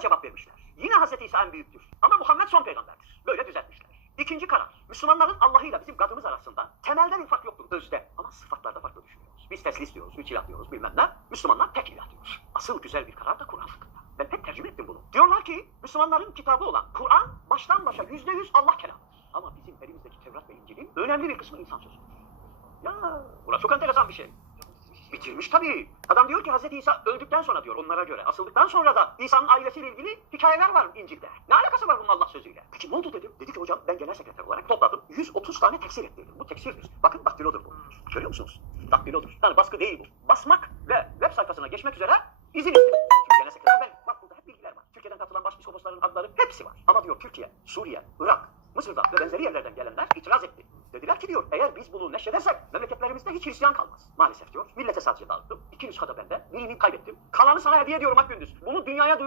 cevap vermişler. Yine Hazreti İsa en büyüktür. Ama Muhammed son peygamberdir. Böyle düzeltmişler. İkinci karar. Müslümanların Allah'ıyla bizim gadımız arasında temelden bir yoktur özde. Ama sıfatlarda farklı düşünüyoruz. Biz teslis diyoruz, üç ilah diyoruz bilmem ne. Müslümanlar tek ilah diyor. Asıl güzel bir karar da Kur'an fıkhında. Ben pek tercüme ettim bunu. Diyorlar ki Müslümanların kitabı olan Kur'an baştan başa yüzde yüz Allah kelamı. Ama bizim elimizdeki Tevrat ve İncil'in önemli bir kısmı insan sözü. Ya burası çok enteresan bir şey. Bitirmiş tabii. Adam diyor ki Hazreti İsa öldükten sonra diyor onlara göre. Asıldıktan sonra da İsa'nın ailesiyle ilgili hikayeler var İncil'de. Ne alakası var bunun Allah sözüyle? Peki ne oldu dedim. Dedi ki hocam ben genel sekreter olarak topladım. 130 tane teksir ettirdim. Bu teksirdir. Bakın daktilodur bu. Görüyor musunuz? Daktilodur. Yani baskı değil bu. Basmak ve web sayfasına geçmek üzere izin istedim. Genel sekreter ben. Bak burada hep bilgiler var. Türkiye'den katılan başpiskoposların adları hepsi var. Ama diyor Türkiye, Suriye, Irak, Mısır'da ve benzeri yerlerden gelenler. Dediler ki diyor eğer biz bunu neşredersek memleketlerimizde hiç Hristiyan kalmaz. Maalesef diyor millete sadece dağıttım. İki nüshada bende. Birini kaybettim. Kalanı sana hediye ediyorum Akgündüz. Bunu dünyaya